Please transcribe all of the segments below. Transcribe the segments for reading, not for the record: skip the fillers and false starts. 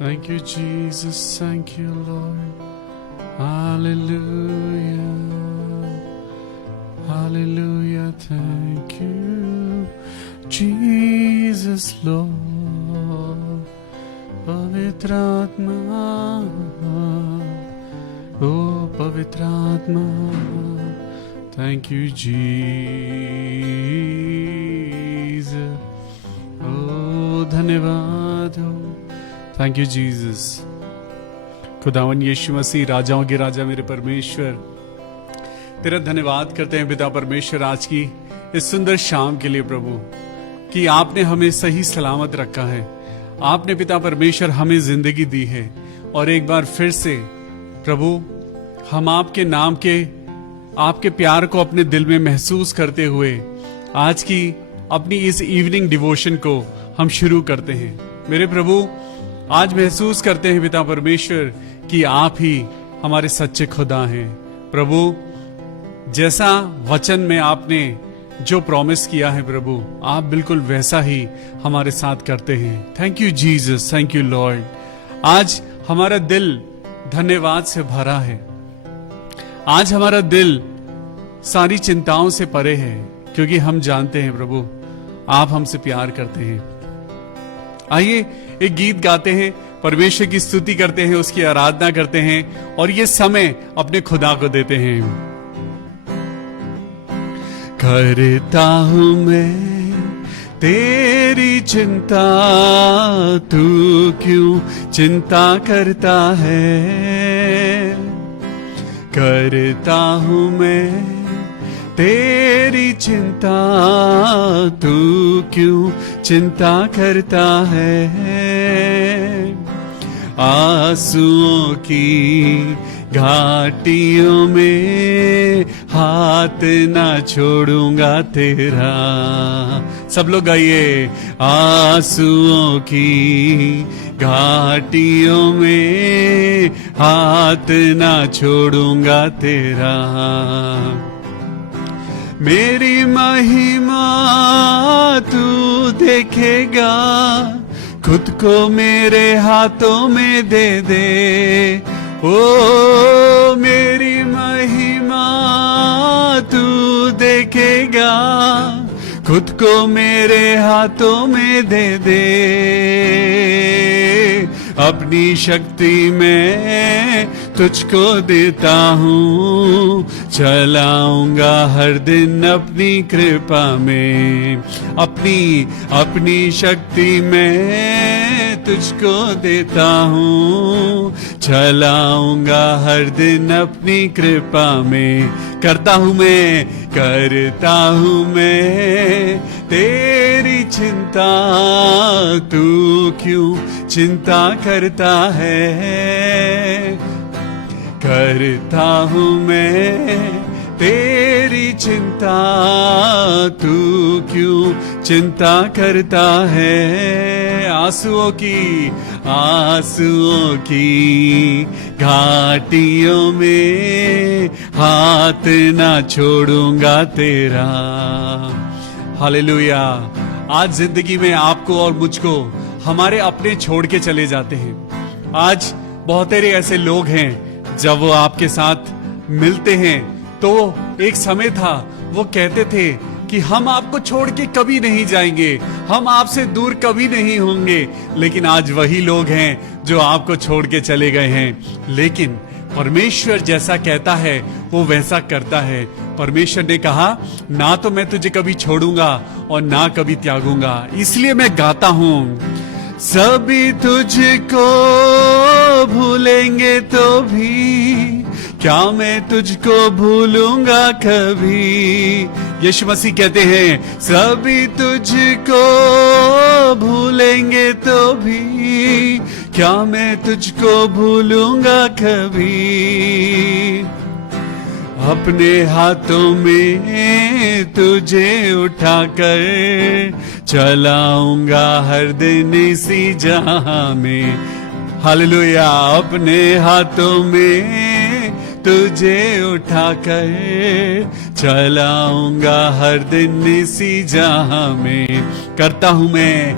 Thank you, Jesus. Thank you, Lord. Hallelujah. Hallelujah. Thank you, Jesus, Lord. पवित्र आत्मा, oh पवित्र आत्मा. Thank you, Jesus. Oh धन्यवाद हो. Thank you Jesus. खुदावन यीशु मसीह, राजाओं के राजा मेरे परमेश्वर, तेरा धन्यवाद करते हैं पिता परमेश्वर आज की इस सुंदर शाम के लिए प्रभु, कि आपने हमें सही सलामत रखा है. आपने पिता परमेश्वर हमें जिंदगी दी है और एक बार फिर से प्रभु हम आपके नाम के, आपके प्यार को अपने दिल में महसूस करते हुए आज की अपनी इस इवनिंग डिवोशन को हम शुरू करते हैं. मेरे प्रभु, आज महसूस करते हैं पिता परमेश्वर कि आप ही हमारे सच्चे खुदा हैं. प्रभु, जैसा वचन में आपने जो प्रॉमिस किया है प्रभु, आप बिल्कुल वैसा ही हमारे साथ करते हैं. Thank you Jesus. Thank you Lord. आज हमारा दिल धन्यवाद से भरा है. आज हमारा दिल सारी चिंताओं से परे है, क्योंकि हम जानते हैं प्रभु आप हमसे प्यार करते हैं. आइए एक गीत गाते हैं, परमेश्वर की स्तुति करते हैं, उसकी आराधना करते हैं और ये समय अपने खुदा को देते हैं. करता हूं मैं तेरी चिंता, तू क्यों चिंता करता है. करता हूं मैं तेरी चिंता, तू क्यों चिंता करता है. आंसुओं की घाटियों में हाथ ना छोड़ूंगा तेरा. सब लोग गाइए. आंसुओं की घाटियों में हाथ ना छोड़ूंगा तेरा. मेरी महिमा तू देखेगा, खुद को मेरे हाथों में दे दे. ओ मेरी महिमा तू देखेगा, खुद को मेरे हाथों में दे दे. अपनी शक्ति में तुझको देता हूँ, चलाऊंगा हर दिन अपनी कृपा में. अपनी शक्ति में तुझको देता हूँ, चलाऊंगा हर दिन अपनी कृपा में. करता हूँ मैं तेरी चिंता, तू क्यों चिंता करता है. करता हूँ मैं तेरी चिंता, तू क्यों चिंता करता है. आंसुओं की घाटियों में हाथ ना छोड़ूंगा तेरा. हालेलुया. आज जिंदगी में आपको और मुझको हमारे अपने छोड़ के चले जाते हैं. आज बहुत सारे ऐसे लोग हैं, जब वो आपके साथ मिलते हैं तो एक समय था वो कहते थे कि हम आपको छोड़ के कभी नहीं जाएंगे, हम आपसे दूर कभी नहीं होंगे. लेकिन आज वही लोग हैं जो आपको छोड़ के चले गए हैं. लेकिन परमेश्वर जैसा कहता है वो वैसा करता है. परमेश्वर ने कहा, ना तो मैं तुझे कभी छोड़ूंगा और ना कभी त्यागूंगा. इसलिए मैं गाता हूं. सभी तुझको भूलेंगे तो भी क्या मैं तुझको भूलूंगा कभी. यीशु मसीह कहते हैं सभी तुझको भूलेंगे तो भी क्या मैं तुझको भूलूंगा कभी। अपने हाथों में तुझे उठाकर चलाऊंगा हर दिन इसी जहां में। हालेलुया। अपने हाथों में तुझे उठाकर चलाऊंगा हर दिन इसी जहां में। करता हूं मैं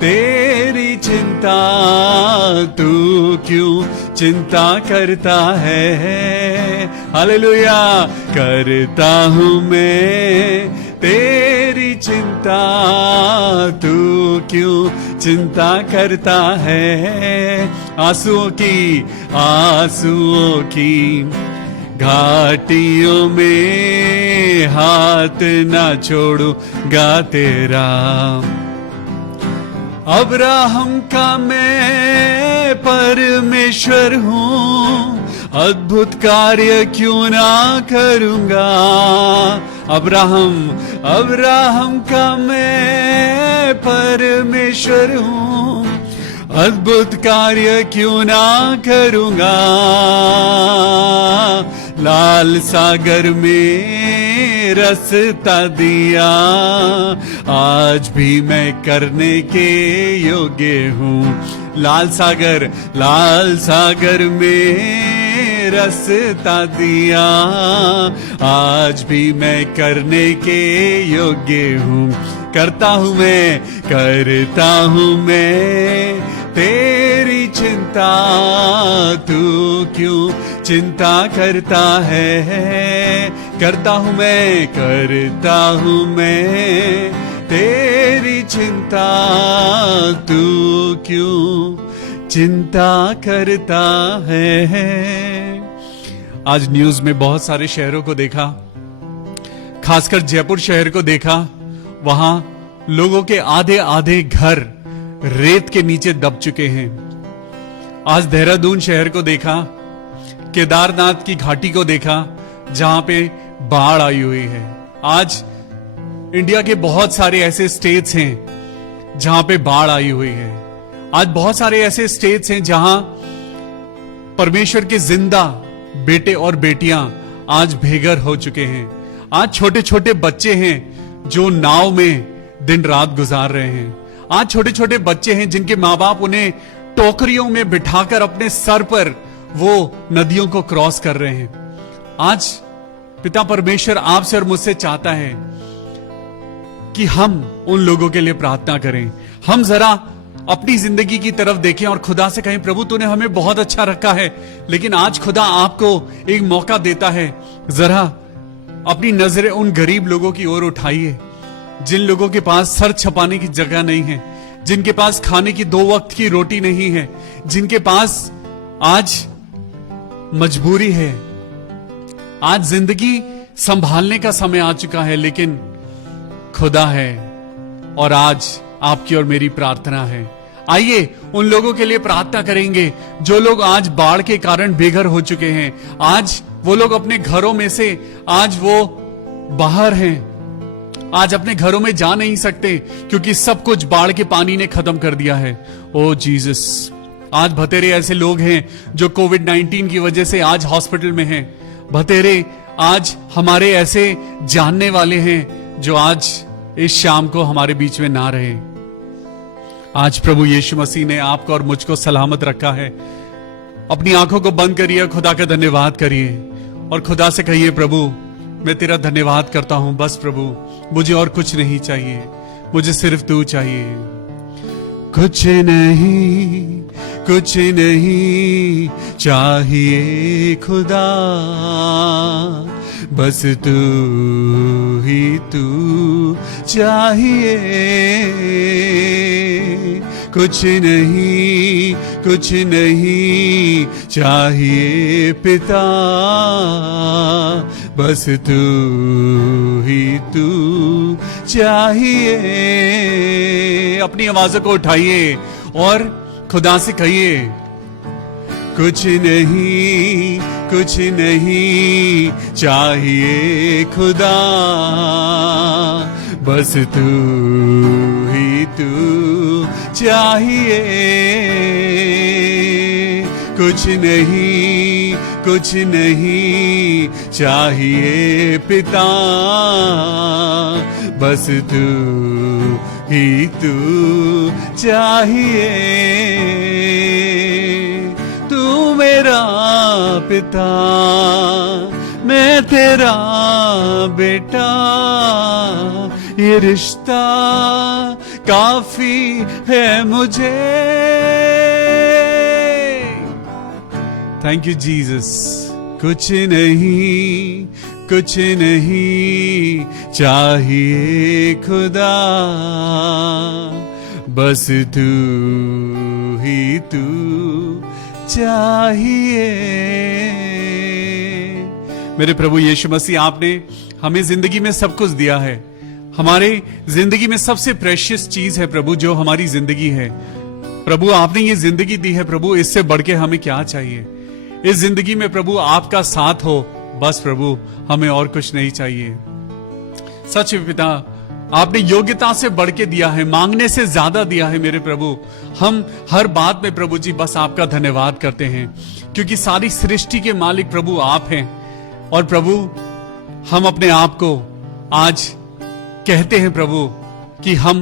तेरी चिंता, तू क्यों चिंता करता है। हालेलुया। करता हूं मैं तेरी चिंता, तू क्यों चिंता करता है। आंसुओं की घाटियों में हाथ ना छोड़ूंगा तेरा। अब्राहम का मैं परमेश्वर हूँ, अद्भुत कार्य क्यों ना करूंगा। अब्राहम का मैं परमेश्वर हूँ, अद्भुत कार्य क्यों ना करूंगा। लाल सागर में रास्ता दिया, आज भी मैं करने के योग्य हूँ। लाल सागर में रास्ता दिया, आज भी मैं करने के योग्य हूँ। करता हूँ मैं तेरी चिंता, तू क्यों चिंता करता है। करता हूँ मैं तेरी चिंता, तू क्यों चिंता करता है। आज न्यूज में बहुत सारे शहरों को देखा, खासकर जयपुर शहर को देखा। वहां लोगों के आधे घर रेत के नीचे दब चुके हैं। आज देहरादून शहर को देखा, केदारनाथ की घाटी को देखा जहां पे बाढ़ आई हुई है। आज इंडिया के बहुत सारे ऐसे स्टेट्स हैं जहां पे बाढ़ आई हुई है। आज बहुत सारे ऐसे स्टेट्स हैं जहां परमेश्वर के जिंदा बेटे और बेटियां आज बेघर हो चुके हैं। आज छोटे छोटे बच्चे हैं जो नाव में दिन रात गुजार रहे हैं। आज छोटे छोटे बच्चे हैं जिनके माँ बाप उन्हें टोकरियों में बिठाकर अपने सर पर वो नदियों को क्रॉस कर रहे हैं। आज पिता परमेश्वर आपसे और मुझसे चाहता है कि हम उन लोगों के लिए प्रार्थना करें। हम जरा अपनी जिंदगी की तरफ देखें और खुदा से कहें, प्रभु तूने हमें बहुत अच्छा रखा है, लेकिन आज खुदा आपको एक मौका देता है। जरा अपनी नजरें उन गरीब लोगों की ओर उठाइए, जिन लोगों के पास सर छपाने की जगह नहीं है, जिनके पास खाने की 2 वक्त की रोटी नहीं है, जिनके पास आज मजबूरी है। आज जिंदगी संभालने का समय आ चुका है, लेकिन खुदा है और आज आपकी और मेरी प्रार्थना है। आइए उन लोगों के लिए प्रार्थना करेंगे जो लोग आज बाढ़ के कारण बेघर हो चुके हैं। आज वो लोग अपने घरों में से आज वो बाहर हैं, आज अपने घरों में जा नहीं सकते क्योंकि सब कुछ बाढ़ के पानी ने खत्म कर दिया है। ओ जीसस, आज बतेरे ऐसे लोग हैं जो कोविड-19 की वजह से आज हॉस्पिटल में हैं। बतेरे आज हमारे ऐसे जानने वाले हैं जो आज इस शाम को हमारे बीच में ना रहे। आज प्रभु यीशु मसीह ने आपको और मुझको सलामत रखा है। अपनी आंखों को बंद करिए, खुदा का धन्यवाद करिए और खुदा से कहिए, प्रभु मैं तेरा धन्यवाद करता हूं। बस प्रभु मुझे और कुछ नहीं चाहिए, मुझे सिर्फ तू चाहिए। कुछ नहीं चाहिए खुदा, बस तू ही तू चाहिए। कुछ नहीं चाहिए पिता, बस तू ही तू चाहिए। अपनी आवाजों को उठाइए और खुदा से कहिए, कुछ नहीं चाहिए खुदा, बस तू ही तू चाहिए। कुछ नहीं चाहिए पिता, बस तू ही तू चाहिए। तू मेरा पिता, मैं तेरा बेटा, ये रिश्ता काफी है मुझे। Thank you Jesus. कुछ नहीं चाहिए खुदा, बस तू ही तू चाहिए। मेरे प्रभु यीशु मसीह, आपने हमें जिंदगी में सब कुछ दिया है। हमारे जिंदगी में सबसे प्रेशियस चीज है प्रभु जो हमारी जिंदगी है। प्रभु आपने ये जिंदगी दी है प्रभु, इससे बढ़ के हमें क्या चाहिए। इस जिंदगी में प्रभु आपका साथ हो, बस प्रभु हमें और कुछ नहीं चाहिए। सच में पिता, आपने योग्यता से बढ़ के दिया है, मांगने से ज्यादा दिया है मेरे प्रभु। हम हर बात में प्रभु जी बस आपका धन्यवाद करते हैं, क्योंकि सारी सृष्टि के मालिक प्रभु आप हैं। और प्रभु हम अपने आप को आज कहते हैं प्रभु कि हम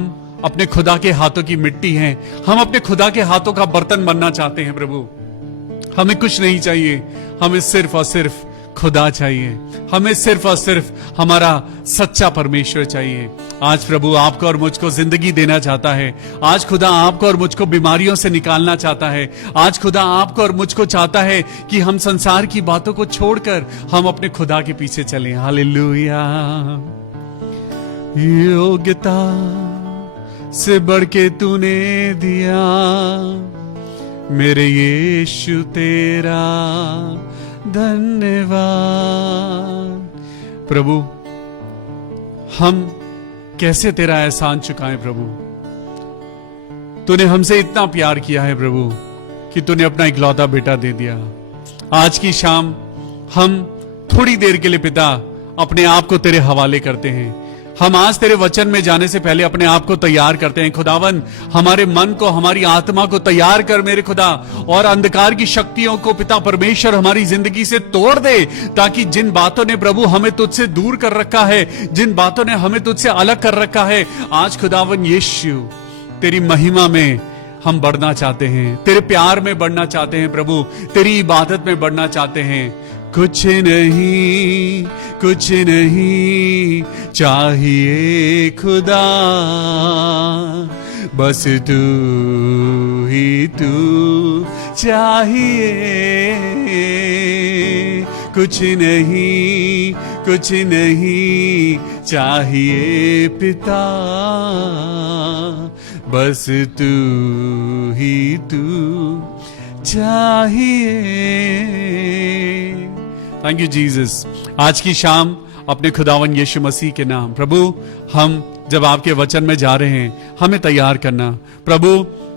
अपने खुदा के हाथों की मिट्टी हैं, हम अपने खुदा के हाथों का बर्तन बनना चाहते हैं प्रभु। हमें कुछ नहीं चाहिए, हमें सिर्फ और सिर्फ खुदा चाहिए, हमें सिर्फ और सिर्फ हमारा सच्चा परमेश्वर चाहिए। आज प्रभु आपको और मुझको जिंदगी देना चाहता है। आज खुदा आपको और मुझको बीमारियों से निकालना चाहता है। आज खुदा आपको और मुझको चाहता है कि हम संसार की बातों को छोड़कर हम अपने खुदा के पीछे चलें। हालेलुया। योग्यता से बढ़ के तूने दिया मेरे यीशु, तेरा धन्यवाद। प्रभु हम कैसे तेरा एहसान चुकाएं प्रभु। तूने हमसे इतना प्यार किया है प्रभु कि तूने अपना इकलौता बेटा दे दिया। आज की शाम हम थोड़ी देर के लिए पिता अपने आप को तेरे हवाले करते हैं। हम आज तेरे वचन में जाने से पहले अपने आप को तैयार करते हैं। खुदावन हमारे मन को, हमारी आत्मा को तैयार कर मेरे खुदा, और अंधकार की शक्तियों को पिता परमेश्वर हमारी जिंदगी से तोड़ दे, ताकि जिन बातों ने प्रभु हमें तुझसे दूर कर रखा है, जिन बातों ने हमें तुझसे अलग कर रखा है, आज खुदावन यीशु तेरी महिमा में हम बढ़ना चाहते हैं, तेरे प्यार में बढ़ना चाहते हैं प्रभु, तेरी इबादत में बढ़ना चाहते हैं। कुछ नहीं चाहिए खुदा, बस तू ही तू चाहिए। कुछ नहीं चाहिए पिता, बस तू ही तू चाहिए। Thank you Jesus. आज की शाम अपने खुदावन यीशु मसीह के नाम प्रभु, हम जब आपके वचन में जा रहे हैं, हमें तैयार करना प्रभु,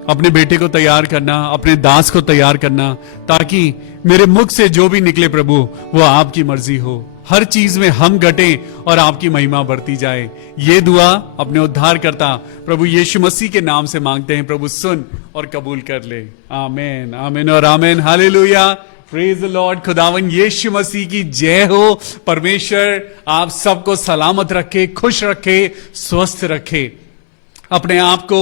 अपने बेटे को तैयार करना, अपने दास को तैयार करना, ताकि मेरे मुख से जो भी निकले प्रभु वो आपकी मर्जी हो। हर चीज में हम घटे और आपकी महिमा बढ़ती जाए। ये दुआ अपने उद्धारकर्ता प्रभु यीशु मसीह के नाम से मांगते हैं। प्रभु सुन और कबूल कर ले। आमीन, आमीन और आमीन। Hallelujah, praise the Lord. खुदावन यीशु मसीह की जय हो। परमेश्वर आप सबको सलामत रखे, खुश रखे, स्वस्थ रखे। अपने आप को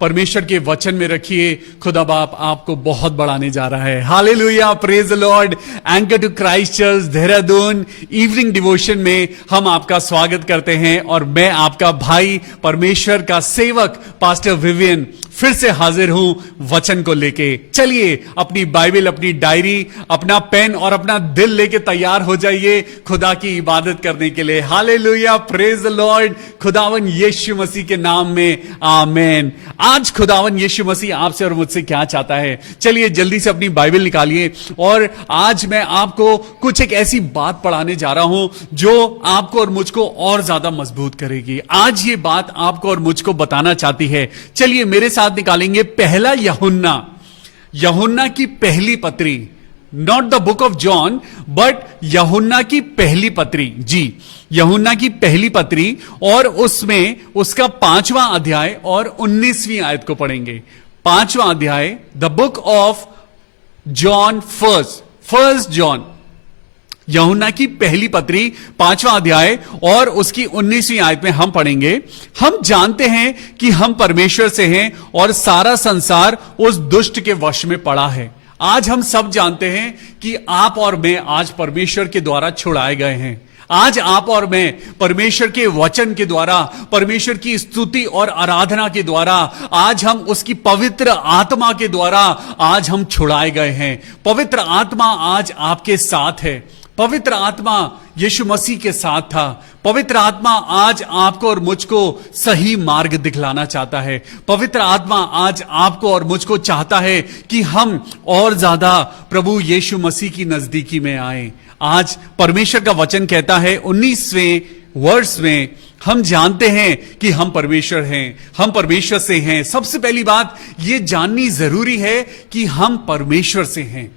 परमेश्वर के वचन में रखिए। खुदा बाप आपको बहुत बढ़ाने जा रहा है। Hallelujah, praise the lord. Anchor to Christ Church Dehradun evening devotion में हम आपका स्वागत करते हैं, और मैं आपका भाई परमेश्वर का सेवक पास्टर विवियन फिर से हाजिर हूं वचन को लेके। चलिए अपनी बाइबल, अपनी डायरी, अपना पेन और अपना दिल लेके तैयार हो जाइए खुदा की इबादत करने के लिए। Hallelujah, praise the Lord. खुदावन यीशु मसीह के नाम में आमीन। आज खुदावन यीशु मसीह आपसे और मुझसे क्या चाहता है, चलिए जल्दी से अपनी बाइबल निकालिए। और आज मैं आपको कुछ एक ऐसी बात पढ़ाने जा रहा हूं जो आपको और मुझको और ज्यादा मजबूत करेगी। आज ये बात आपको और मुझको बताना चाहती है। चलिए मेरे साथ निकालेंगे पहला यूहन्ना यूहन्ना की पहली पत्री, not the book of John but यूहन्ना की पहली पत्री, जी यूहन्ना की पहली पत्री, और उसमें उसका 5वां अध्याय और 19वीं आयत को पढ़ेंगे। 5वां अध्याय, the book of John, first John, यूहन्ना की पहली पत्री 5वां अध्याय और उसकी 19वीं आयत में हम पढ़ेंगे। हम जानते हैं कि हम परमेश्वर से हैं और सारा संसार उस दुष्ट के वश में पड़ा है। आज हम सब जानते हैं कि आप और मैं आज परमेश्वर के द्वारा छुड़ाए गए हैं। आज आप और मैं परमेश्वर के वचन के द्वारा, परमेश्वर की स्तुति और आराधना के द्वारा, आज हम उसकी पवित्र आत्मा के द्वारा आज हम छुड़ाए गए हैं। पवित्र आत्मा आज आपके साथ है। पवित्र आत्मा यीशु मसीह के साथ था। पवित्र आत्मा आज आपको और मुझको सही मार्ग दिखलाना चाहता है। पवित्र आत्मा आज आपको और मुझको चाहता है कि हम और ज्यादा प्रभु यीशु मसीह की नजदीकी में आए। आज परमेश्वर का वचन कहता है 19वें वर्ष में, हम जानते हैं कि हम परमेश्वर हैं, हम परमेश्वर से हैं। सबसे पहली बात यह जाननी जरूरी है कि हम परमेश्वर से हैं,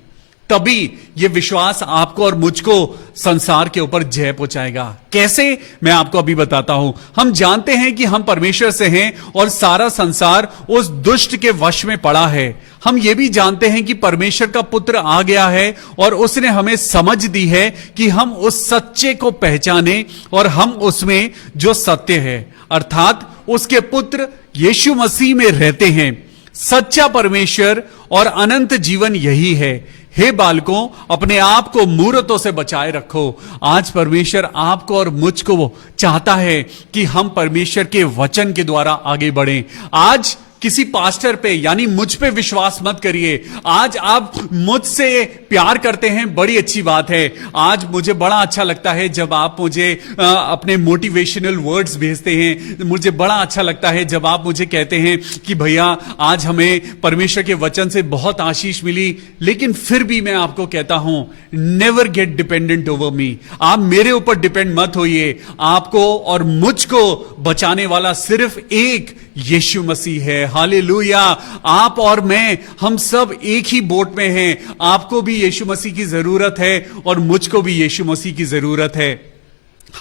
तभी यह विश्वास आपको और मुझको संसार के ऊपर जय पहुंचाएगा। कैसे, मैं आपको अभी बताता हूं। हम जानते हैं कि हम परमेश्वर से हैं और सारा संसार उस दुष्ट के वश में पड़ा है। हम यह भी जानते हैं कि परमेश्वर का पुत्र आ गया है और उसने हमें समझ दी है कि हम उस सच्चे को पहचाने और हम उसमें जो सत्य है अर्थात उसके पुत्र यीशु मसीह में रहते हैं। सच्चा परमेश्वर और अनंत जीवन यही है। हे बालकों, अपने आप को मूर्तों से बचाए रखो। आज परमेश्वर आपको और मुझको चाहता है कि हम परमेश्वर के वचन के द्वारा आगे बढ़ें। आज किसी पास्टर पे यानी मुझ पे विश्वास मत करिए। आज आप मुझसे प्यार करते हैं, बड़ी अच्छी बात है। आज मुझे बड़ा अच्छा लगता है जब आप मुझे अपने मोटिवेशनल वर्ड्स भेजते हैं। मुझे बड़ा अच्छा लगता है जब आप मुझे कहते हैं कि भैया आज हमें परमेश्वर के वचन से बहुत आशीष मिली। लेकिन फिर भी मैं आपको कहता हूं, never get dependent over me. आप मेरे ऊपर डिपेंड मत होइए। आपको और मुझको बचाने वाला सिर्फ एक यीशु मसीह है। हालेलुया। आप और मैं, हम सब एक ही बोट में हैं। आपको भी यीशु मसीह की जरूरत है और मुझको भी यीशु मसीह की जरूरत है।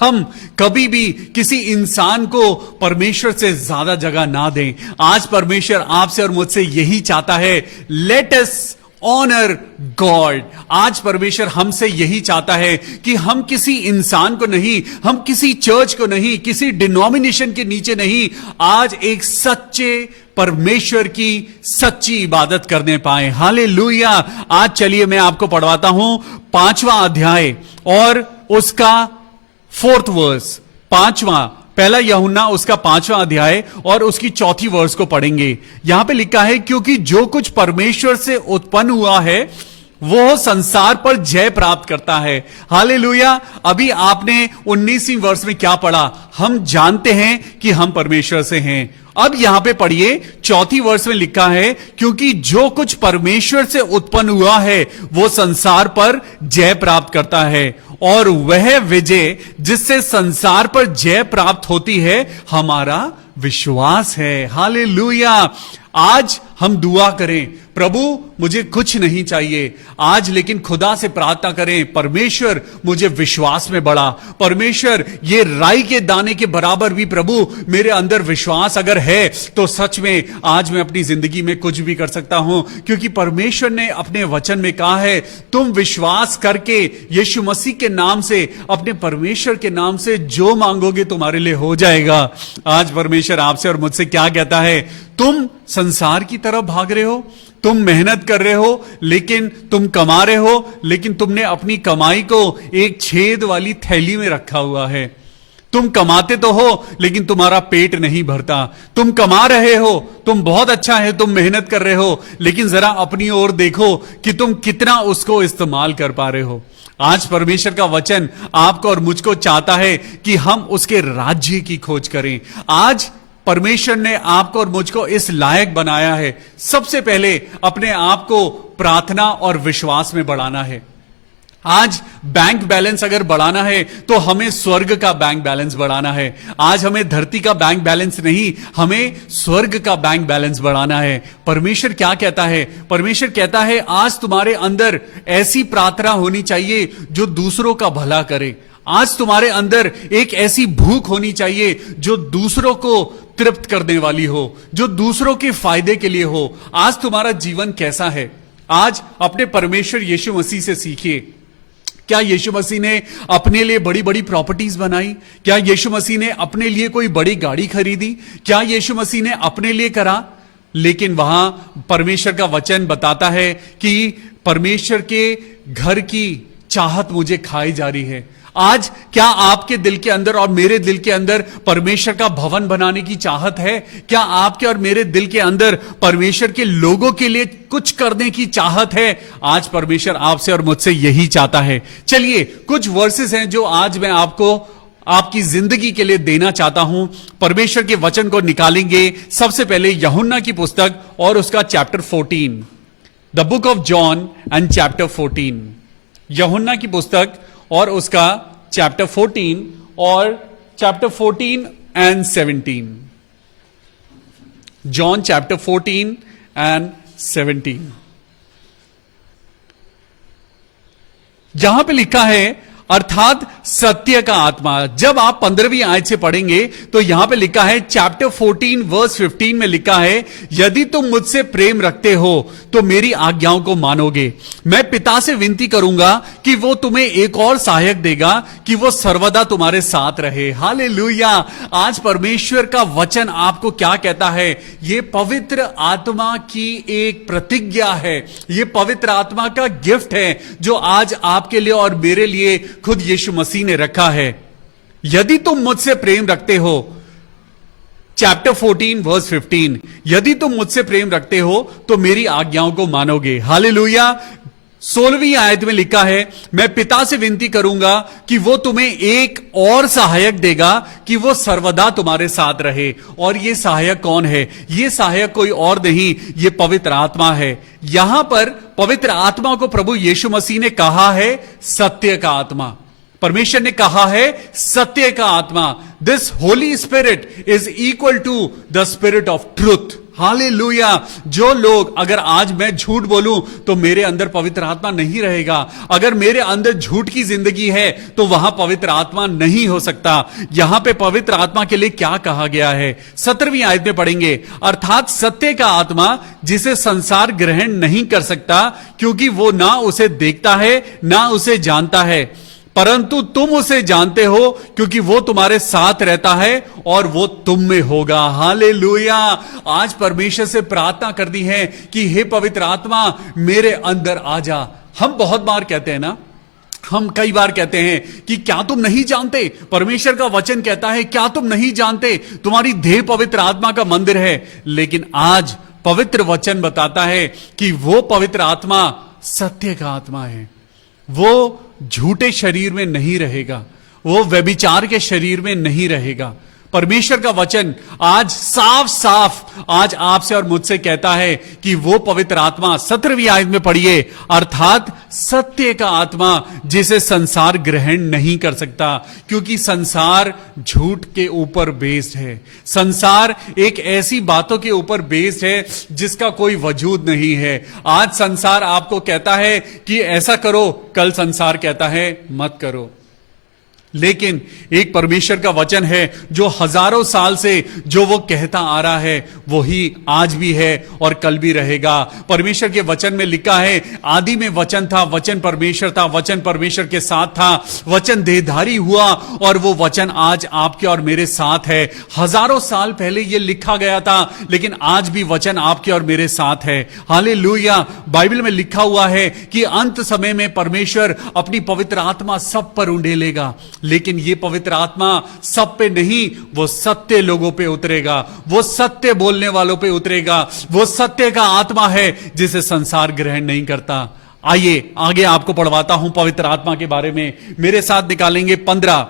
हम कभी भी किसी इंसान को परमेश्वर से ज्यादा जगह ना दें। आज परमेश्वर आपसे और मुझसे यही चाहता है, लेट अस ऑनर गॉड। आज परमेश्वर हमसे यही चाहता है कि हम किसी इंसान को नहीं, हम किसी चर्च को नहीं, किसी डिनोमिनेशन के नीचे नहीं, आज एक सच्चे परमेश्वर की सच्ची इबादत करने पाए। हालेलुया। आज चलिए मैं आपको पढ़वाता हूं 5वां अध्याय और उसका 4th वर्स। पहला यूहन्ना उसका 5वां अध्याय और उसकी 4थी वर्स को पढ़ेंगे। यहां पे लिखा है, क्योंकि जो कुछ परमेश्वर से उत्पन्न हुआ है वो संसार पर जय प्राप्त करता है। हालेलुया। अभी आपने 19वीं वर्स में क्या पढ़ा? हम जानते हैं कि हम परमेश्वर से हैं। अब यहां पे पढ़िए 4थी वर्स में लिखा है, क्योंकि जो कुछ परमेश्वर से उत्पन्न हुआ है वो संसार पर जय प्राप्त करता है, और वह विजय जिससे संसार पर जय प्राप्त होती है हमारा विश्वास है। हालेलुया। आज हम दुआ करें, प्रभु मुझे कुछ नहीं चाहिए आज, लेकिन खुदा से प्रार्थना करें, परमेश्वर मुझे विश्वास में बढ़ा। परमेश्वर ये राई के दाने के बराबर भी प्रभु मेरे अंदर विश्वास अगर है तो सच में आज मैं अपनी जिंदगी में कुछ भी कर सकता हूं, क्योंकि परमेश्वर ने अपने वचन में कहा है, तुम विश्वास करके यीशु मसीह के नाम से, अपने परमेश्वर के नाम से जो मांगोगे तुम्हारे लिए हो जाएगा। आज परमेश्वर आपसे और मुझसे क्या कहता है? तुम संसार की तरफ भाग रहे हो, तुम मेहनत कर रहे हो, लेकिन तुम कमा रहे हो, लेकिन तुमने अपनी कमाई को एक छेद वाली थैली में रखा हुआ है। तुम कमाते तो हो लेकिन तुम्हारा पेट नहीं भरता। तुम कमा रहे हो, तुम बहुत अच्छा है, तुम मेहनत कर रहे हो, लेकिन जरा अपनी ओर देखो कि तुम कितना उसको इस्तेमाल कर पा रहे हो। आज परमेश्वर का वचन आपको और मुझको चाहता है कि हम उसके राज्य की खोज करें। आज परमेश्वर ने आपको और मुझको इस लायक बनाया है, सबसे पहले अपने आप को प्रार्थना और विश्वास में बढ़ाना है। आज बैंक बैलेंस अगर बढ़ाना है तो हमें स्वर्ग का बैंक बैलेंस बढ़ाना है। आज हमें धरती का बैंक बैलेंस नहीं, हमें स्वर्ग का बैंक बैलेंस बढ़ाना है। परमेश्वर क्या कहता है? परमेश्वर कहता है आज तुम्हारे अंदर ऐसी प्रार्थना होनी चाहिए जो दूसरों का भला करे। आज तुम्हारे अंदर एक ऐसी भूख होनी चाहिए जो दूसरों को तृप्त करने वाली हो, जो दूसरों के फायदे के लिए हो। आज तुम्हारा जीवन कैसा है? आज अपने परमेश्वर यीशु मसीह से सीखिए। क्या यीशु मसीह ने अपने लिए बड़ी बड़ी प्रॉपर्टीज बनाई? क्या यीशु मसीह ने अपने लिए कोई बड़ी गाड़ी खरीदी? क्या यीशु मसीह ने अपने लिए करा? लेकिन वहां परमेश्वर का वचन बताता है कि परमेश्वर के घर की चाहत मुझे खाई जा रही है। आज क्या आपके दिल के अंदर और मेरे दिल के अंदर परमेश्वर का भवन बनाने की चाहत है? क्या आपके और मेरे दिल के अंदर परमेश्वर के लोगों के लिए कुछ करने की चाहत है? आज परमेश्वर आपसे और मुझसे यही चाहता है। चलिए कुछ वर्सेस हैं जो आज मैं आपको आपकी जिंदगी के लिए देना चाहता हूं। परमेश्वर के वचन को निकालेंगे। सबसे पहले यूहन्ना की पुस्तक और उसका chapter 14, the book of John and chapter 14। यूहन्ना की पुस्तक और उसका चैप्टर 14 और chapter 14 and 17। John chapter 14 and 17। यहां पे लिखा है अर्थात सत्य का आत्मा। जब आप 15वीं आयत से पढ़ेंगे तो यहां पे लिखा है चैप्टर 14 वर्स 15 में लिखा है, यदि तुम मुझसे प्रेम रखते हो तो मेरी आज्ञाओं को मानोगे। मैं पिता से विनती करूंगा कि वो तुम्हें एक और सहायक देगा कि वो सर्वदा तुम्हारे साथ रहे। हालेलुया। आज परमेश्वर का वचन आपको क्या कहता है? ये पवित्र आत्मा की एक प्रतिज्ञा है, ये पवित्र आत्मा का गिफ्ट है जो आज आपके लिए और मेरे लिए खुद यीशु मसीह ने रखा है। यदि तुम मुझसे प्रेम रखते हो, चैप्टर 14 वर्स 15, यदि तुम मुझसे प्रेम रखते हो तो मेरी आज्ञाओं को मानोगे। हालेलुया। 16वीं आयत में लिखा है, मैं पिता से विनती करूंगा कि वो तुम्हें एक और सहायक देगा कि वो सर्वदा तुम्हारे साथ रहे। और ये सहायक कौन है? ये सहायक कोई और नहीं, ये पवित्र आत्मा है। यहां पर पवित्र आत्मा को प्रभु यीशु मसीह ने कहा है सत्य का आत्मा। परमेश्वर ने कहा है सत्य का आत्मा। This holy spirit is equal to the spirit of truth. Hallelujah. जो लोग, अगर आज मैं झूठ बोलूं तो मेरे अंदर पवित्र आत्मा नहीं रहेगा। अगर मेरे अंदर झूठ की जिंदगी है तो वहां पवित्र आत्मा नहीं हो सकता। यहां पे पवित्र आत्मा के लिए क्या कहा गया है? 17वीं आयत में पढ़ेंगे, अर्थात सत्य का आत्मा जिसे संसार ग्रहण नहीं कर सकता क्योंकि वो ना उसे देखता है ना उसे जानता है, परंतु तुम उसे जानते हो क्योंकि वो तुम्हारे साथ रहता है और वो तुम में होगा। हालेलुया। आज परमेश्वर से प्रार्थना कर दी है कि हे पवित्र आत्मा मेरे अंदर आ जा। हम बहुत बार कहते हैं ना, हम कई बार कहते हैं कि क्या तुम नहीं जानते? परमेश्वर का वचन कहता है क्या तुम नहीं जानते? तुम्हारी देह पवित्र आत्मा का मंदिर है। लेकिन आज पवित्र वचन बताता है कि वो पवित्र आत्मा सत्य का आत्मा है। वो झूठे शरीर में नहीं रहेगा, वो व्यभिचार के शरीर में नहीं रहेगा। परमेश्वर का वचन आज साफ साफ आज आपसे और मुझसे कहता है कि वो पवित्र आत्मा, 17वीं आयत में पढ़िए, अर्थात सत्य का आत्मा जिसे संसार ग्रहण नहीं कर सकता क्योंकि संसार झूठ के ऊपर बेस्ड है। संसार एक ऐसी बातों के ऊपर बेस्ड है जिसका कोई वजूद नहीं है। आज संसार आपको कहता है कि ऐसा करो, कल संसार कहता है मत करो। लेकिन एक परमेश्वर का वचन है जो हजारों साल से जो वो कहता आ रहा है वही आज भी है और कल भी रहेगा। परमेश्वर के वचन में लिखा है, आदि में वचन था, वचन परमेश्वर था, वचन परमेश्वर के साथ था, वचन देहधारी हुआ और वो वचन आज आपके और मेरे साथ है। हजारों साल पहले ये लिखा गया था लेकिन आज भी वचन आपके और मेरे साथ है। हालेलुया। बाइबल में लिखा हुआ है कि अंत समय में परमेश्वर अपनी पवित्र आत्मा सब पर उंडेलेगा, लेकिन ये पवित्र आत्मा सब पे नहीं, वो सत्य लोगों पे उतरेगा, वो सत्य बोलने वालों पे उतरेगा। वो सत्य का आत्मा है जिसे संसार ग्रहण नहीं करता। आइए आगे आपको पढ़वाता हूं पवित्र आत्मा के बारे में। मेरे साथ निकालेंगे 15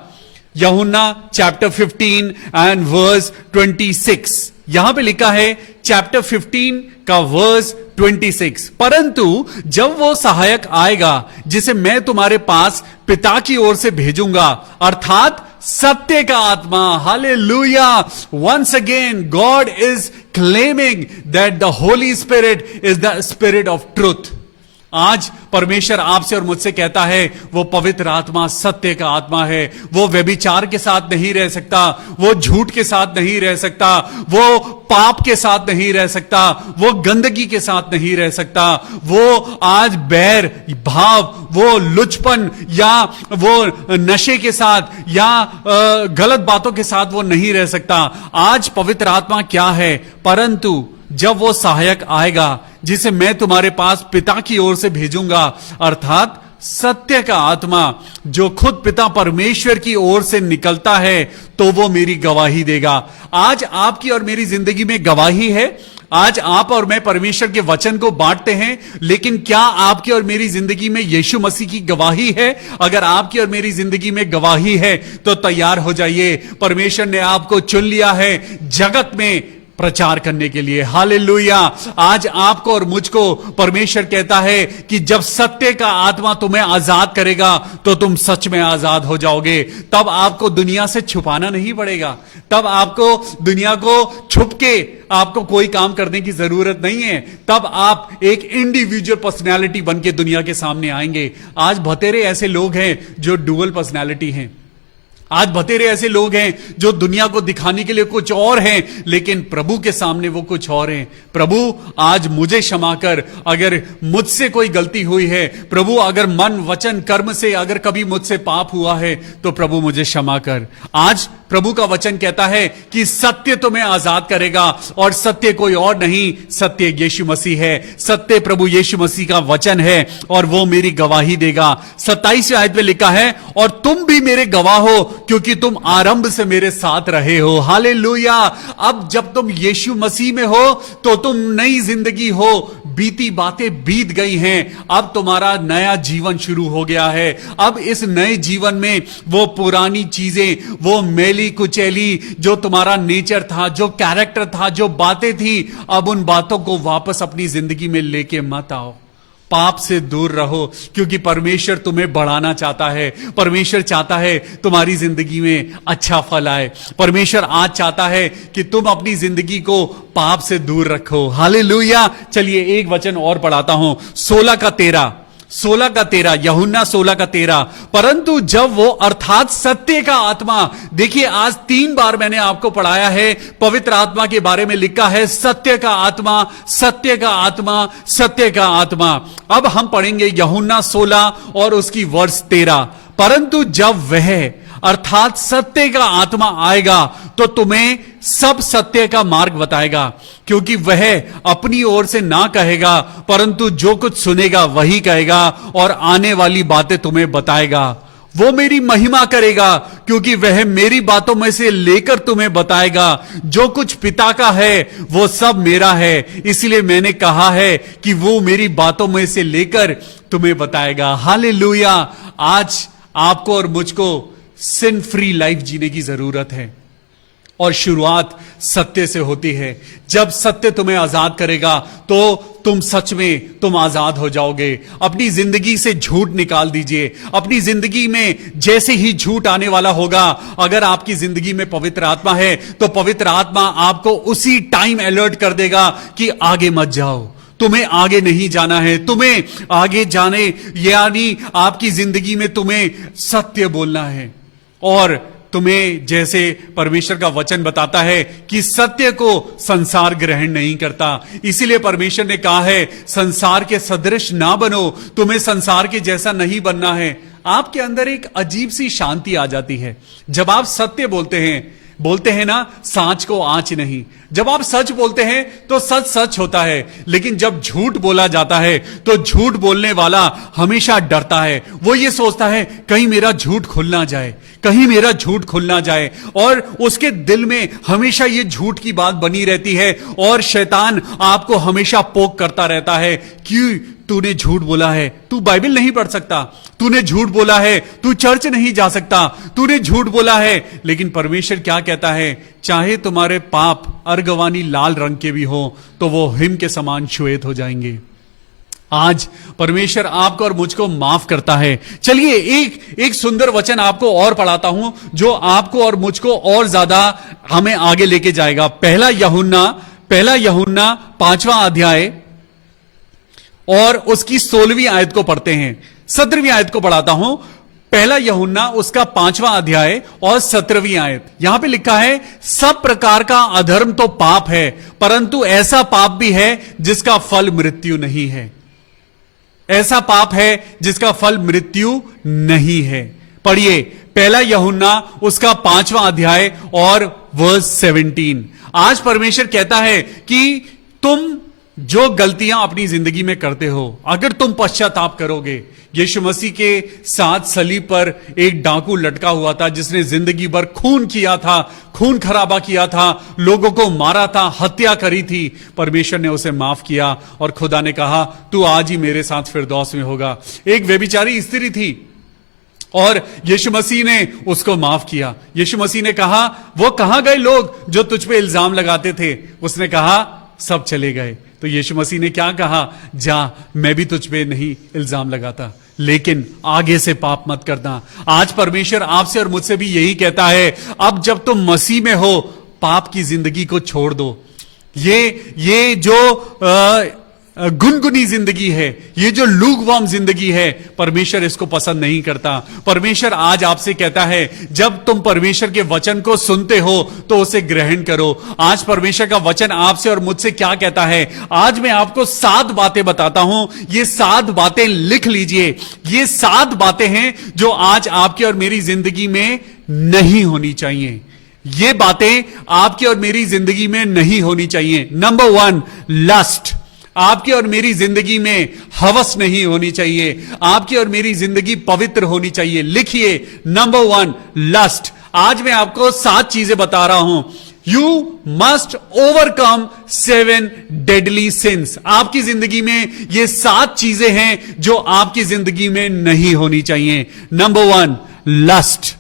यूहन्ना चैप्टर 15 एंड वर्स 26। यहां पे लिखा है चैप्टर 15 का वर्स 26, परंतु जब वो सहायक आएगा जिसे मैं तुम्हारे पास पिता की ओर से भेजूंगा, अर्थात सत्य का आत्मा, hallelujah, once again God is claiming that the holy spirit is the spirit of truth. आज परमेश्वर आपसे और मुझसे कहता है वो पवित्र आत्मा सत्य का आत्मा है। वो व्यभिचार के साथ नहीं रह सकता, वो झूठ के साथ नहीं रह सकता, वो पाप के साथ नहीं रह सकता, वो गंदगी के साथ नहीं रह सकता, वो आज बैर भाव, वो लुचपन या वो नशे के साथ या गलत बातों के साथ वो नहीं रह सकता। आज पवित्र आत्मा क्या है? परंतु जब वो सहायक आएगा जिसे मैं तुम्हारे पास पिता की ओर से भेजूंगा, अर्थात सत्य का आत्मा जो खुद पिता परमेश्वर की ओर से निकलता है, तो वो मेरी गवाही देगा। आज आपकी और मेरी जिंदगी में गवाही है। आज आप और मैं परमेश्वर के वचन को बांटते हैं, लेकिन क्या आपकी और मेरी जिंदगी में यीशु मसीह की गवाही है? अगर आपकी और मेरी जिंदगी में गवाही है तो तैयार हो जाइए। परमेश्वर ने आपको चुन लिया है जगत में प्रचार करने के लिए। हालेलुया। आज आपको और मुझको परमेश्वर कहता है कि जब सत्य का आत्मा तुम्हें आजाद करेगा तो तुम सच में आजाद हो जाओगे। तब आपको दुनिया से छुपाना नहीं पड़ेगा, तब आपको दुनिया को छुप के आपको कोई काम करने की जरूरत नहीं है। तब आप एक इंडिविजुअल पर्सनैलिटी बन के दुनिया के सामने आएंगे। आज बतेरे ऐसे लोग हैं जो डुअल पर्सनैलिटी हैं। आज बतेरे ऐसे लोग हैं जो दुनिया को दिखाने के लिए कुछ और हैं, लेकिन प्रभु के सामने वो कुछ और हैं। प्रभु आज मुझे क्षमा कर, अगर मुझसे कोई गलती हुई है, प्रभु अगर मन वचन कर्म से अगर कभी मुझसे पाप हुआ है तो प्रभु मुझे क्षमा कर। आज प्रभु का वचन कहता है कि सत्य तुम्हें आजाद करेगा, और सत्य कोई और नहीं, सत्य यीशु मसीह है। सत्य प्रभु यीशु मसीह का वचन है और वो मेरी गवाही देगा। 27वें आयत में लिखा है, और तुम भी मेरे गवाह हो क्योंकि तुम आरंभ से मेरे साथ रहे हो। हालेलुया। अब जब तुम यीशु मसीह में हो तो तुम नई जिंदगी हो। बीती बातें बीत गई हैं, अब तुम्हारा नया जीवन शुरू हो गया है। अब इस नए जीवन में वो पुरानी चीजें, वो मेली कुचैली जो तुम्हारा नेचर था, जो कैरेक्टर था, जो बातें थी, अब उन बातों को वापस अपनी जिंदगी में लेके मत आओ। पाप से दूर रहो, क्योंकि परमेश्वर तुम्हें बढ़ाना चाहता है। परमेश्वर चाहता है तुम्हारी जिंदगी में अच्छा फल आए। परमेश्वर आज चाहता है कि तुम अपनी जिंदगी को पाप से दूर रखो। हालेलुया। चलिए एक वचन और पढ़ाता हूं, 16 का 13, यूहन्ना 16 का 13। परंतु जब वो अर्थात सत्य का आत्मा, देखिए आज 3 बार मैंने आपको पढ़ाया है पवित्र आत्मा के बारे में। लिखा है सत्य का आत्मा, सत्य का आत्मा, सत्य का आत्मा। अब हम पढ़ेंगे यूहन्ना 16 और उसकी वर्ष 13। परंतु जब वह अर्थात सत्य का आत्मा आएगा तो तुम्हें सब सत्य का मार्ग बताएगा, क्योंकि वह अपनी ओर से ना कहेगा, परंतु जो कुछ सुनेगा वही कहेगा और आने वाली बातें तुम्हें बताएगा। वो मेरी महिमा करेगा, क्योंकि वह मेरी बातों में से लेकर तुम्हें बताएगा। जो कुछ पिता का है वो सब मेरा है, इसलिए मैंने कहा है कि वो मेरी बातों में से लेकर तुम्हें बताएगा। हालेलुया। आज आपको और मुझको सिन फ्री लाइफ जीने की जरूरत है, और शुरुआत सत्य से होती है। जब सत्य तुम्हें आजाद करेगा तो तुम सच में तुम आजाद हो जाओगे। अपनी जिंदगी से झूठ निकाल दीजिए। अपनी जिंदगी में जैसे ही झूठ आने वाला होगा, अगर आपकी जिंदगी में पवित्र आत्मा है तो पवित्र आत्मा आपको उसी टाइम अलर्ट कर देगा कि आगे मत जाओ, तुम्हें आगे नहीं जाना है। तुम्हें आगे जाने यानी आपकी जिंदगी में तुम्हें सत्य बोलना है। और तुम्हें जैसे परमेश्वर का वचन बताता है कि सत्य को संसार ग्रहण नहीं करता, इसीलिए परमेश्वर ने कहा है संसार के सदृश ना बनो। तुम्हें संसार के जैसा नहीं बनना है। आपके अंदर एक अजीब सी शांति आ जाती है जब आप सत्य बोलते हैं ना, सांच को आंच नहीं। जब आप सच बोलते हैं तो सच सच होता है, लेकिन जब झूठ बोला जाता है तो झूठ बोलने वाला हमेशा डरता है। वो ये सोचता है कहीं मेरा झूठ खुल ना जाए, कहीं मेरा झूठ खुल ना जाए, और उसके दिल में हमेशा ये झूठ की बात बनी रहती है। और शैतान आपको हमेशा पोक करता रहता है तूने झूठ बोला है, तू बाइबल नहीं पढ़ सकता, तूने झूठ बोला है, तू चर्च नहीं जा सकता, तूने झूठ बोला है। लेकिन परमेश्वर क्या कहता है, चाहे तुम्हारे पाप अर्गवानी लाल रंग के भी हो तो वो हिम के समान श्वेत हो जाएंगे। आज परमेश्वर आपको और मुझको माफ करता है। चलिए एक सुंदर वचन आपको और पढ़ाता हूं जो आपको और मुझको और ज्यादा हमें आगे लेके जाएगा। पहला यूहन्ना 5वां अध्याय और उसकी 16वीं आयत को पढ़ते हैं। 17वीं आयत को पढ़ाता हूं। पहला यूहन्ना उसका 5वां अध्याय और 17वीं आयत। यहां पे लिखा है, सब प्रकार का अधर्म तो पाप है, परंतु ऐसा पाप भी है जिसका फल मृत्यु नहीं है। ऐसा पाप है जिसका फल मृत्यु नहीं है। पढ़िए पहला यूहन्ना उसका 5वां अध्याय और वर्स 17। आज परमेश्वर कहता है कि तुम जो गलतियां अपनी जिंदगी में करते हो, अगर तुम पश्चाताप करोगे। यीशु मसीह के साथ सलीब पर एक डाकू लटका हुआ था जिसने जिंदगी भर खून किया था, खून खराबा किया था, लोगों को मारा था, हत्या करी थी। परमेश्वर ने उसे माफ किया और खुदा ने कहा तू आज ही मेरे साथ फिरदौस में होगा। एक व्यभिचारी स्त्री थी और यीशु मसीह ने उसको माफ किया। यीशु मसीह ने कहा वो कहां गए लोग जो तुझ पे इल्जाम लगाते थे? उसने कहा सब चले गए। तो यीशु मसीह ने क्या कहा, जा मैं भी तुझ पे नहीं इल्जाम लगाता, लेकिन आगे से पाप मत करना। आज परमेश्वर आपसे और मुझसे भी यही कहता है, अब जब तुम मसीह में हो पाप की जिंदगी को छोड़ दो। ये जो गुनगुनी जिंदगी है, ये जो लूकवार्म जिंदगी है, परमेश्वर इसको पसंद नहीं करता। परमेश्वर आज आपसे कहता है जब तुम परमेश्वर के वचन को सुनते हो तो उसे ग्रहण करो। आज परमेश्वर का वचन आपसे और मुझसे क्या कहता है, आज मैं आपको 7 बातें बताता हूं। ये 7 बातें लिख लीजिए। ये 7 बातें हैं जो आज आपकी और मेरी जिंदगी में नहीं होनी चाहिए। ये बातें आपकी और मेरी जिंदगी में नहीं होनी चाहिए। Number 1, lust. आपकी और मेरी जिंदगी में हवस नहीं होनी चाहिए। आपकी और मेरी जिंदगी पवित्र होनी चाहिए। लिखिए नंबर 1, लस्ट। आज मैं आपको 7 चीजें बता रहा हूं। You must overcome 7 deadly since. आपकी जिंदगी में ये 7 चीजें हैं जो आपकी जिंदगी में नहीं होनी चाहिए। Number 1, lust.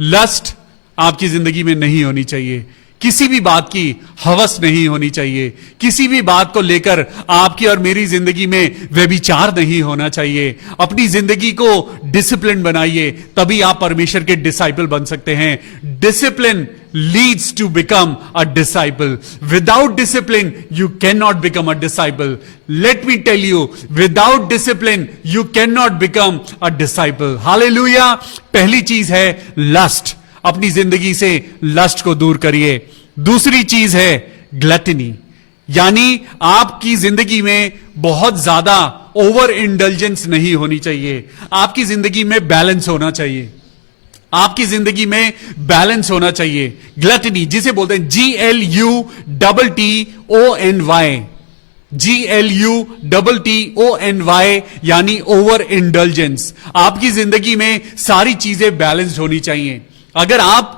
लस्ट आपकी जिंदगी में नहीं होनी चाहिए। किसी भी बात की हवस नहीं होनी चाहिए। किसी भी बात को लेकर आपकी और मेरी जिंदगी में व्यभिचार नहीं होना चाहिए। अपनी जिंदगी को डिसिप्लिन बनाइए, तभी आप परमेश्वर के डिसाइपल बन सकते हैं। Discipline leads to become a disciple. Without discipline you can not become a disciple. Let me tell you, without discipline you can not become a disciple. Hallelujah. पहली चीज है लस्ट। अपनी जिंदगी से लस्ट को दूर करिए। दूसरी चीज है ग्लटनी, यानी आपकी जिंदगी में बहुत ज्यादा ओवर इंडल्जेंस नहीं होनी चाहिए। आपकी जिंदगी में बैलेंस होना चाहिए। आपकी जिंदगी में बैलेंस होना चाहिए। ग्लटनी जिसे बोलते हैं GLUTTONY, GLUTTONY, यानी ओवर इंडल्जेंस। आपकी जिंदगी में सारी चीजें बैलेंस्ड होनी चाहिए। अगर आप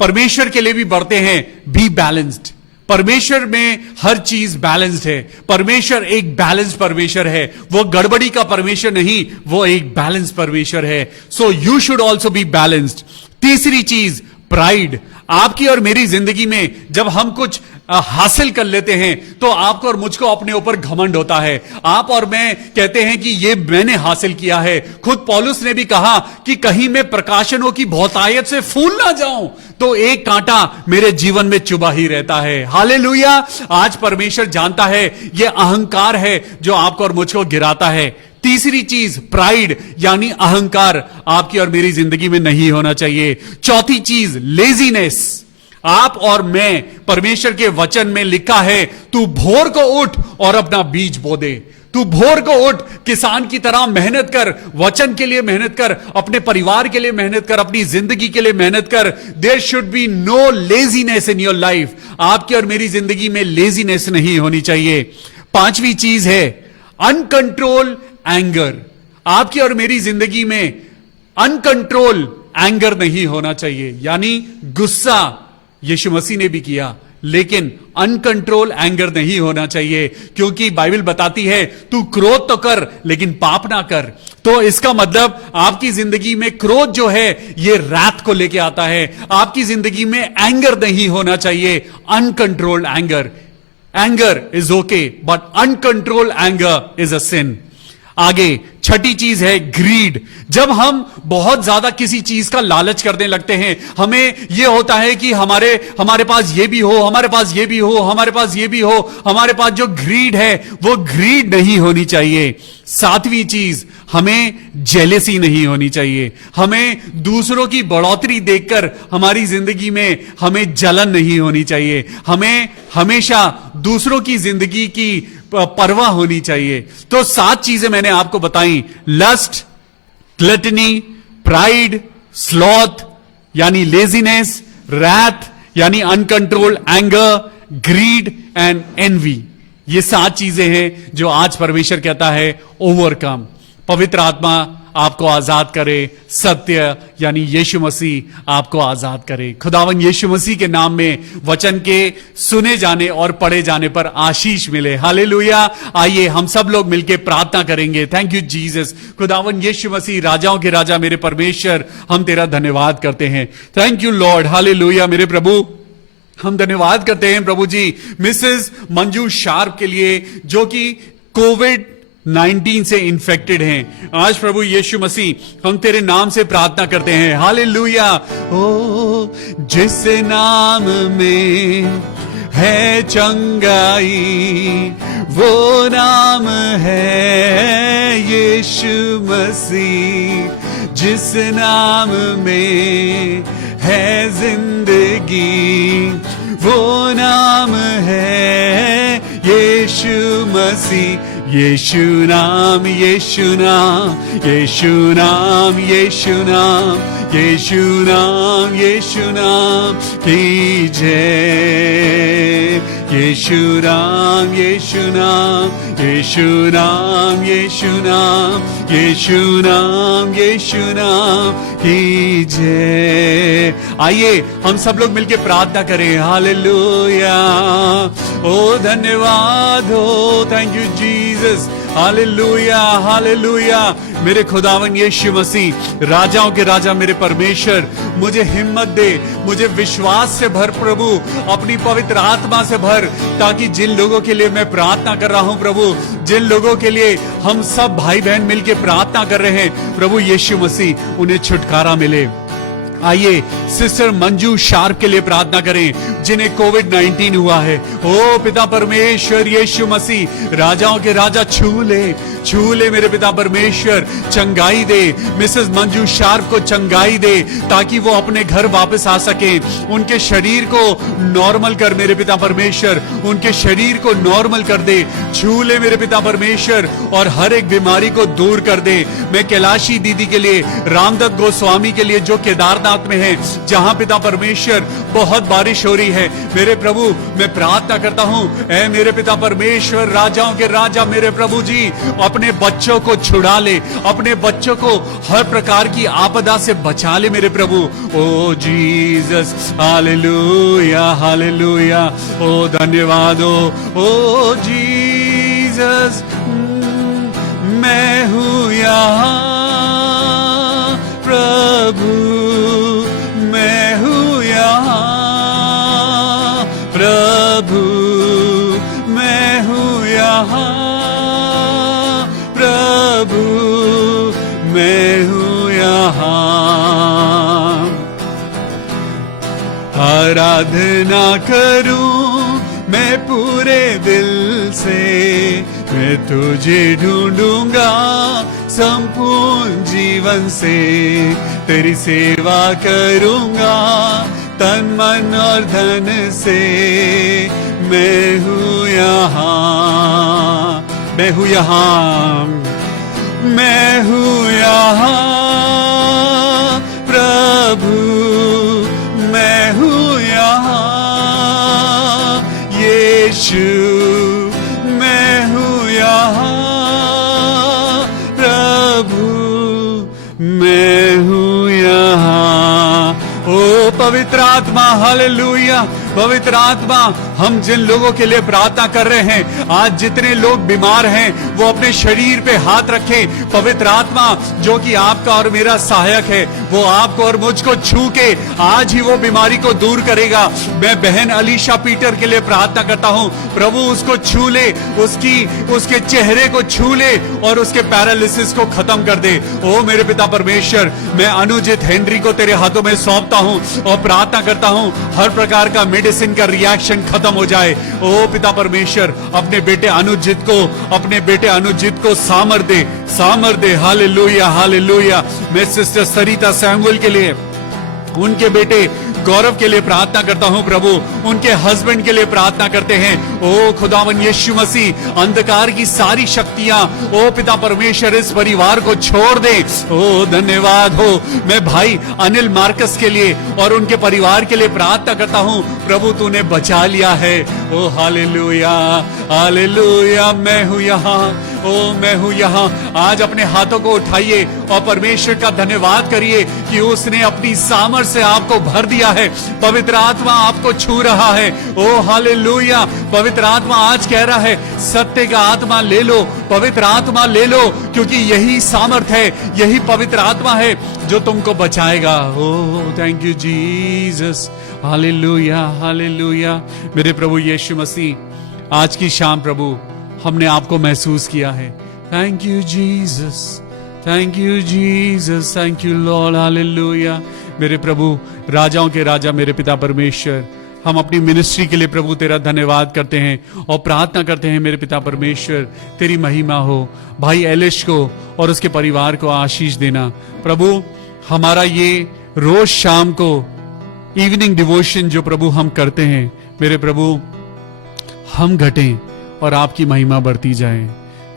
परमेश्वर के लिए भी बढ़ते हैं, बी बैलेंस्ड। परमेश्वर में हर चीज बैलेंस्ड है। परमेश्वर एक बैलेंस्ड परमेश्वर है। वो गड़बड़ी का परमेश्वर नहीं, वो एक बैलेंस्ड परमेश्वर है। So you should also be balanced. तीसरी चीज प्राइड। आपकी और मेरी जिंदगी में जब हम कुछ हासिल कर लेते हैं तो आपको और मुझको अपने ऊपर घमंड होता है। आप और मैं कहते हैं कि ये मैंने हासिल किया है। खुद पौलुस ने भी कहा कि कहीं मैं प्रकाशनों की बहुतायत से फूल ना जाऊं तो एक कांटा मेरे जीवन में चुभा ही रहता है। हालेलुया। आज परमेश्वर जानता है ये अहंकार है जो आपको और मुझको गिराता है। तीसरी चीज प्राइड यानी अहंकार आपकी और मेरी जिंदगी में नहीं होना चाहिए। चौथी चीज लेजीनेस। आप और मैं, परमेश्वर के वचन में लिखा है तू भोर को उठ और अपना बीज बो दे। तू भोर को उठ, किसान की तरह मेहनत कर, वचन के लिए मेहनत कर, अपने परिवार के लिए मेहनत कर, अपनी जिंदगी के लिए मेहनत कर। There should be no laziness in your life. आपकी और मेरी जिंदगी में लेजीनेस नहीं होनी चाहिए। पांचवी चीज है अनकंट्रोल एंगर। आपकी और मेरी जिंदगी में अनकंट्रोल एंगर नहीं होना चाहिए, यानी गुस्सा। यीशु मसीह ने भी किया, लेकिन अनकंट्रोल एंगर नहीं होना चाहिए, क्योंकि बाइबल बताती है तू क्रोध तो कर लेकिन पाप ना कर। तो इसका मतलब आपकी जिंदगी में क्रोध जो है ये रात को लेके आता है। आपकी जिंदगी में एंगर नहीं होना चाहिए, uncontrolled anger. Anger is okay but uncontrolled anger is a sin. आगे छठी चीज है ग्रीड। जब हम बहुत ज्यादा किसी चीज का लालच करने लगते हैं, हमें यह होता है कि हमारे पास ये भी हो, हमारे पास ये भी हो, हमारे पास ये भी हो, हमारे पास जो ग्रीड है वो ग्रीड नहीं होनी चाहिए। सातवीं चीज, हमें जेलेसी नहीं होनी चाहिए। हमें दूसरों की बढ़ोतरी देखकर हमारी जिंदगी में हमें जलन नहीं होनी चाहिए। हमें हमेशा दूसरों की जिंदगी की परवाह होनी चाहिए। तो 7 चीजें मैंने आपको बताई, लस्ट, ग्लटनी, प्राइड, स्लॉथ यानी लेजीनेस, रैथ यानी uncontrolled anger, greed and envy. ये 7 चीजें हैं जो आज परमेश्वर कहता है ओवरकम। पवित्र आत्मा आपको आजाद करे, सत्य यानी यीशु मसीह आपको आजाद करे। खुदावन यीशु मसीह के नाम में वचन के सुने जाने और पढ़े जाने पर आशीष मिले। हालेलुया। आइए हम सब लोग मिलकर प्रार्थना करेंगे। Thank you Jesus. खुदावन यीशु मसीह, राजाओं के राजा मेरे परमेश्वर, हम तेरा धन्यवाद करते हैं। Thank you Lord. हालेलुया। मेरे प्रभु, हम धन्यवाद करते हैं प्रभु जी मिसेस मंजू शार्प के लिए, जो कि कोविड-19 से इन्फेक्टेड हैं। आज प्रभु यीशु मसीह हम तेरे नाम से प्रार्थना करते हैं। हालेलुया। ओ जिस नाम में है चंगाई, वो नाम है यीशु मसीह। जिस नाम में है जिंदगी, वो नाम है यीशु मसीह। यीशु नाम, यीशु नाम, यीशु नाम, यीशु नाम, यीशु नाम, यीशु नाम की जय। यीशु नाम, यीशु नाम, यीशु नाम, यीशु नाम, यीशु नाम, यीशु नाम की जय। आइए हम सब लोग मिलकर प्रार्थना करें। हालेलुया। ओ धन्यवाद हो, thank you Jesus. Hallelujah, hallelujah. मेरे खुदावन यीशु मसीह, राजाओं के राजा मेरे परमेश्वर, मुझे हिम्मत दे, मुझे विश्वास से भर प्रभु, अपनी पवित्र आत्मा से भर, ताकि जिन लोगों के लिए मैं प्रार्थना कर रहा हूं प्रभु, जिन लोगों के लिए हम सब भाई बहन मिलकर प्रार्थना कर रहे हैं प्रभु यीशु मसीह, उन्हें छुटकारा मिले। आइए सिस्टर मंजू शार्प के लिए प्रार्थना करें, जिन्हें कोविड-19 हुआ है। ओ पिता परमेश्वर यीशु मसीह, राजाओं के राजा, छू ले मेरे पिता परमेश्वर, चंगाई दे। मिसेस मंजू शार्प को चंगाई दे, ताकि वो अपने घर वापस आ सके। उनके शरीर को नॉर्मल कर मेरे पिता परमेश्वर, उनके शरीर को नॉर्मल कर दे। छू ले मेरे पिता परमेश्वर, और हर एक बीमारी को दूर कर दे। मैं कैलाशी दीदी के लिए, रामदत्त गोस्वामी के लिए, जो केदारनाथ में है, जहां पिता परमेश्वर बहुत बारिश हो रही है, मेरे प्रभु मैं प्रार्थना करता हूं, ऐ मेरे पिता परमेश्वर, राजाओं के राजा मेरे प्रभु जी, अपने बच्चों को छुड़ा ले, अपने बच्चों को हर प्रकार की आपदा से बचा ले मेरे प्रभु। ओ जीसस, हालेलुया, हालेलुया। ओ धन्यवाद ओ जीसस। मैं हूं यहां प्रभु, मैं हूं यहां प्रभु, मैं हूं यहां प्रभु, मैं हूं यहां। आराधना करूं मैं पूरे दिल से, मैं तुझे ढूंढूंगा संपूर्ण जीवन से। तेरी सेवा करूंगा तन मन और धन से। मैं हूं यहां, मैं हूं यहां, मैं हूं यहां प्रभु, मैं हूं यहां यीशु, मैं हूं यहां प्रभु, मैं हूं यहां। ओ पवित्र आत्मा, हालेलुया, पवित्र आत्मा, हम जिन लोगों के लिए प्रार्थना कर रहे हैं, आज जितने लोग बीमार हैं वो अपने शरीर पे हाथ रखें। पवित्र आत्मा जो कि आपका और मेरा सहायक है, वो आपको और मुझको छू के आज ही वो बीमारी को दूर करेगा। मैं बहन अलीशा पीटर के लिए प्रार्थना करता हूं, प्रभु उसको छू ले, उसके चेहरे को छू ले और उसके पैरालिसिस को खत्म कर दे। ओ मेरे पिता परमेश्वर, मैं अनुजित हेनरी को तेरे हाथों में सौंपता हूं और प्रार्थना करता हूं हर प्रकार का मेडिसिन का रिएक्शन खत्म हो जाए। ओ पिता परमेश्वर, अपने बेटे अनुजित को सामर दे। Hallelujah hallelujah. मैं सिस्टर सरिता सैमुअल के लिए, उनके बेटे गौरव के लिए प्रार्थना करता हूं प्रभु, उनके हस्बैंड के लिए प्रार्थना करते हैं। ओ खुदावन यीशु मसीह, अंधकार की सारी शक्तियां ओ पिता परमेश्वर इस परिवार को छोड़ दे। ओ धन्यवाद हो। मैं भाई अनिल मार्कस के लिए और उनके परिवार के लिए प्रार्थना करता हूं प्रभु, तूने बचा लिया है। ओ हालेलुया हालेलुया। मैं हूं यहाँ। आज अपने हाथों को उठाइए और परमेश्वर का धन्यवाद करिए कि उसने अपनी सामर्थ से आपको भर दिया है। पवित्र आत्मा आपको छू रहा है। ओ हालेलुया। पवित्र आत्मा आज कह रहा है, सत्य का आत्मा ले लो, पवित्र आत्मा ले लो, क्योंकि यही सामर्थ है, यही पवित्र आत्मा है जो तुमको बचाएगा। Oh thank you Jesus. Hallelujah hallelujah. मेरे प्रभु यीशु मसीह, आज की शाम प्रभु हमने आपको महसूस किया है। Thank you Jesus, thank you Jesus, thank you Lord. Hallelujah. मेरे प्रभु, राजाओं के राजा, मेरे पिता परमेश्वर, हम अपनी मिनिस्ट्री के लिए प्रभु तेरा धन्यवाद करते हैं और प्रार्थना करते हैं मेरे पिता परमेश्वर, तेरी महिमा हो। भाई एलिश को और उसके परिवार को आशीष देना प्रभु। हमारा ये रोज शाम को इवनिंग डिवोशन जो प्रभु हम करते हैं, मेरे प्रभु हम घटें और आपकी महिमा बढ़ती जाए।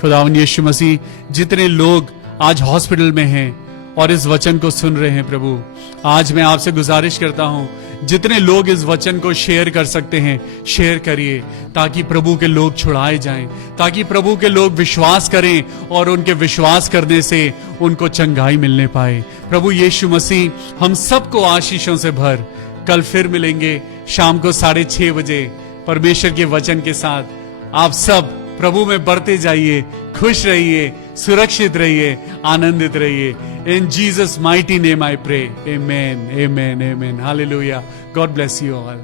खुदावन यीशु मसीह, जितने लोग आज हॉस्पिटल में हैं और इस वचन को सुन रहे हैं प्रभु, आज मैं आपसे गुजारिश करता हूं, जितने लोग इस वचन को शेयर कर सकते हैं शेयर करिए, ताकि प्रभु के लोग छुड़ाए जाएं, ताकि प्रभु के लोग विश्वास करें और उनके विश्वास करने से उनको चंगाई मिलने पाए। प्रभु यीशु मसीह, हम सबको आशीषों से भर। कल फिर मिलेंगे शाम को 6:30 बजे परमेश्वर के वचन के साथ। आप सब प्रभु में बढ़ते जाइए, खुश रहिए, सुरक्षित रहिए, आनंदित रहिए। In Jesus mighty name I pray, amen amen amen. Hallelujah. God bless you all.